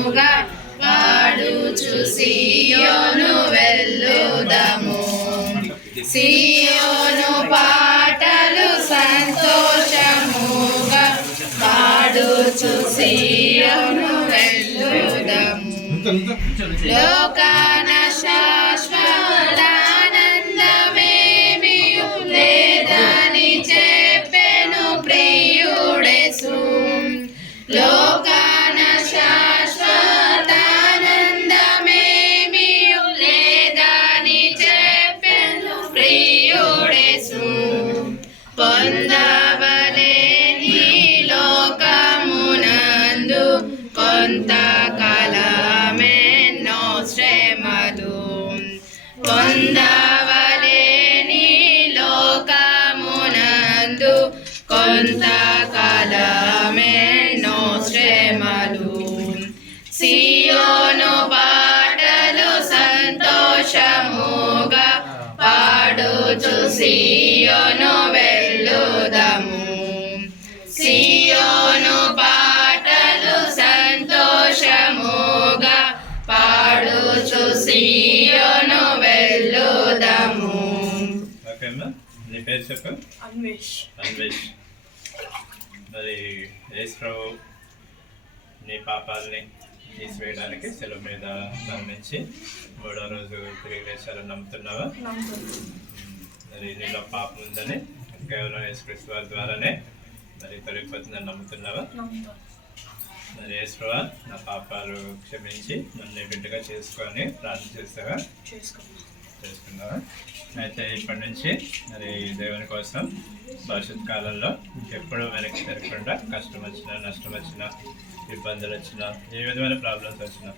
సంతోషముగా పాడుచు సియోను వెళ్ళుదము. సియోను పాటలు సంతోషముగా పాడుచు సియోను వెళ్ళుదము. లోకాన శాశ్వతానందమేమియు లేదని చెప్పెను ప్రియుడేసు. లోకాన శాశ్వతానందమేమియు లేదని చెప్పెను ప్రియుడేసు. పొందవలే నీ లోకమునందు కొంతకాలమెన్నో శ్రమలు. పొందవలే నీ లోకమునందు కొంతకాలమెన్నో శ్రమలు. సియోను పాటలు సంతోషముగా పాడుచు సియోను వెళ్ళుదము. సియోను పాటలు సంతోషముగా పాడుచు సియోను వెళ్ళుదము. నీ పేరు చెప్పు. అన్వేష్. మరి యేసు ప్రభు నీ పాపాలని తీసివేయడానికి సెలవు మీద మరణించి 3వ రోజు తిరిగి లేచారని నమ్ముతున్నావా? మరి నీలో పాపం ఉందని కేవలం యేసుక్రీస్తు వారి ద్వారానే మరి తొలగిపోతుందని నమ్ముతున్నావా? మరి యేసు ప్రభు నా పాపాలు క్షమించి నన్ను బిడ్డగా చేసుకొని ప్రార్థన చేస్తావా? చేసుకున్నావా? అయితే ఇప్పటి నుంచి మరి దేవుని కోసం భవిష్యత్ కాలంలో ఎప్పుడూ వెనక్కి తిరగకుండా కష్టం వచ్చినా, నష్టం వచ్చినా, ఇబ్బందులు వచ్చినా, ఏ విధమైన ప్రాబ్లమ్స్ వచ్చినా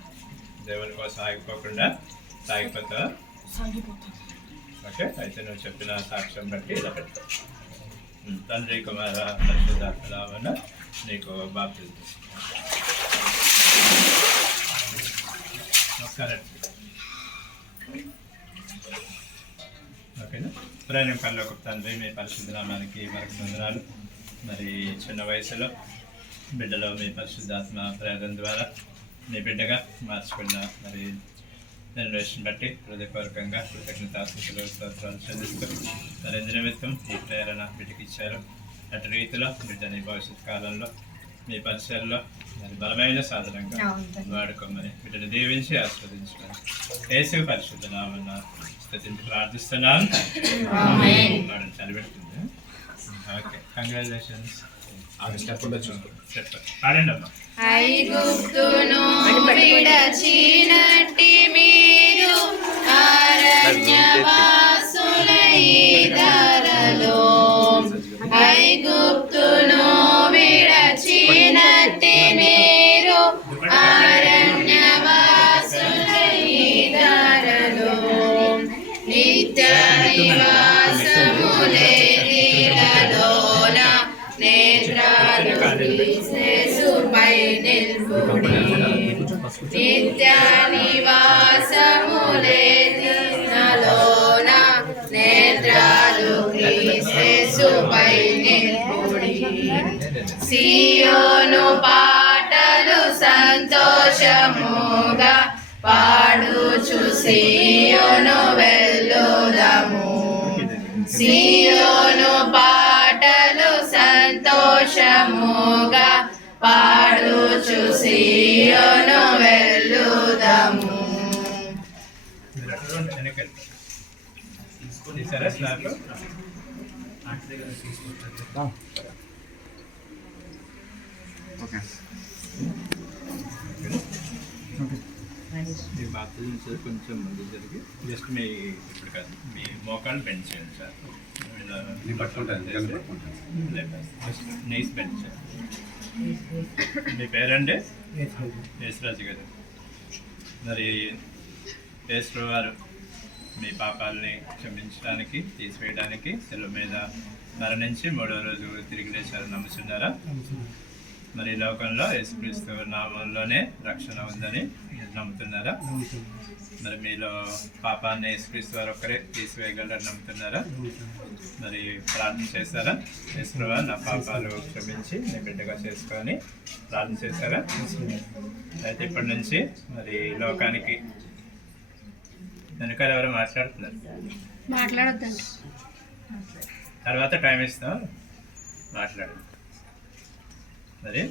దేవుని కోసం ఆగిపోకుండా సాగిపోతావా? ఓకే, అయితే నువ్వు చెప్పిన సాక్ష్యం బట్టి ఇలా పెడతా. తండ్రి కుమార పరిశుద్ధాత్మ నీకు బాప్తిజం. నమస్కారం. ఓకేనా? ప్రేమ కల్లో తండ్రి మీ పరిశుద్ధ నామానికి మరొక వందనాలు. మరి చిన్న వయసులో బిడ్డలో మీ పరిశుద్ధాత్మ ప్రేరణ ద్వారా మీ బిడ్డగా మార్చుకున్న మరి జనరేషన్ బట్టి హృదయపూర్వకంగా కృతజ్ఞతాస్తుతులు స్తోత్రాలు చెల్లిస్తూ మరి నిమిత్తం ఈ ప్రేరణ బిడ్డకి ఇచ్చారు. అటు రీతిలో బిడ్డని భవిష్యత్ కాలంలో మీ పరిచయాల్లో మరి బలమైన సాధనంగా వాడుకోమని బిడ్డను దీవించి ఆస్వాదించడం యేసు పరిశుద్ధ నామమున స్తుతించి ప్రార్థిస్తున్నాను. చదివెడుతుంది. Okay, congratulations. పాడండి అమ్మా. ఐగుప్తును విడచినట్టి మీరు అరణ్యవాసులై ధరలో. ఐగుప్తును విడచినట్టి మీరు అరణ్యవాసులై ధరలో. నిత్య నివాసములేలోన నేత్రాలు యేసుపై నిల్పుడి. నిత్య నివాసములేలోన నేత్రాలు యేసుపై నిల్పుడి. సియోను పాటలు సంతోషముగా పాడుచు సియోను వెళ్ళుదము. సియోను పాటలు సంతోషముగా పాడుచు సియోను వెళ్ళుదము. మీ బాత్రూమ్ సార్ కొంచెం ముందు జరిగి జస్ట్ మీ ఇప్పుడు కాదు మీ మోకాళ్ళు బెండ్ చేయండి సార్. నైస్ బెండ్ చేయండి. మీ పేరండి? యేసురాజు గారు. మరి యేసు వారు మీ పాపాలని క్షమించడానికి తీసివేయడానికి సెలవు మీద మరణించి 3వ రోజు తిరిగి లేచారని నమ్ముతున్నారా? మరి ఈ లోకంలో యేసుక్రీస్తు నామంలోనే రక్షణ ఉందని మీరు నమ్ముతున్నారా? మరి మీలో పాపాన్ని యేసుక్రీస్తు వారు ఒక్కరే తీసివేయగలరని నమ్ముతున్నారా? మరి ప్రార్థన చేశారా? యేసుప్రభువా, నా పాపాలు క్షమించి నీ బిడ్డగా చేసుకొని ప్రార్థన చేశారా? అయితే ఇప్పటి నుంచి మరి లోకానికి వెనకాల ఎవరు మాట్లాడుతున్నారు? మాట్లాడొద్దండి. తర్వాత టైం ఇస్తాం, మాట్లాడు. మరి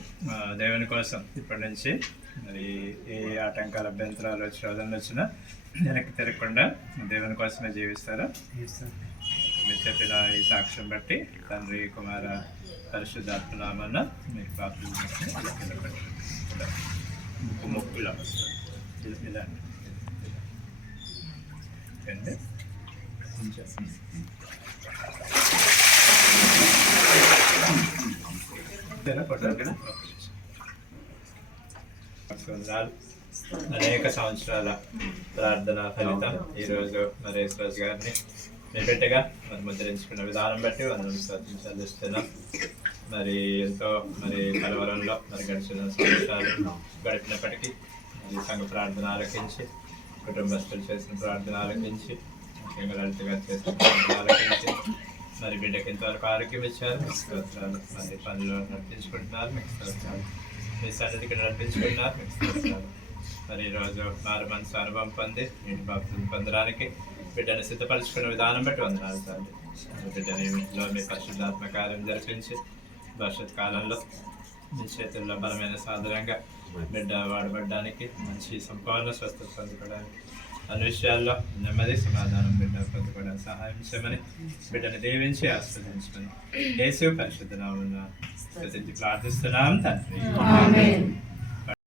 దేవుని కోసం ఇప్పటి నుంచి మరి ఏ ఆటంకాల అభ్యంతరాలు శోధనలు వచ్చినా వెనక్కి తిరగకుండా దేవుని కోసమే జీవిస్తారా? మీరు చెప్పిన ఈ సాక్ష్యం బట్టి తండ్రి, కుమార, పరిశుద్ధాత్మ నామన్న మీకు పాపలు ముక్కులా ఇలా అండి. అనేక సంవత్సరాల ప్రార్థన ఫలితం ఈరోజు మరి యేసురాజు గారిని మీ బిడ్డగా మరి ముద్రించుకున్న విధానం బట్టి వందనం చెల్లిస్తున్నాం. మరి ఎంతో మరి కలవరంలో మరి గడిచిన సంవత్సరాలు గడిపినప్పటికీ మరి సంఘ ప్రార్థన ఆలకించి, కుటుంబస్తులు చేసిన ప్రార్థన ఆలకించి, ముఖ్యంగా లలిత గారు చేసిన ప్రార్థన ఆలకించి మరి బిడ్డకి ఇంతవరకు ఆరోగ్యం ఇచ్చారు. మీకు స్తోత్రాలు. మరి పనులు నడిపించుకుంటున్నారు, మీకు స్తోత్రాలు. మీ సన్నిధికి నడిపించుకుంటున్నారు, మీకు స్తోత్రాలు. మరి ఈరోజు మారు మనసు అనుభవం పొంది నీటి బాప్తిజం పొందడానికి బిడ్డను సిద్ధపరచుకున్న విధానం బట్టి వందనాలు తండ్రి. బిడ్డని ఇంట్లో మీ పరిశుద్ధాత్మ కార్యం జరిపించి భవిష్యత్ కాలంలో మీ చేతుల్లో బలమైన సాధనంగా బిడ్డ వాడబడడానికి, మంచి సంపూర్ణ స్వస్థత పొందుకోవడానికి, అన్ని విషయాల్లో నెమ్మది సమాధానం బిడ్డ పొందుకోవడానికి సహాయం చేయమని బిడ్డను దీవించి ఆస్వాదించమని యేసు పరిశుద్ధ నామమున ప్రార్థిస్తున్నాం తండ్రి.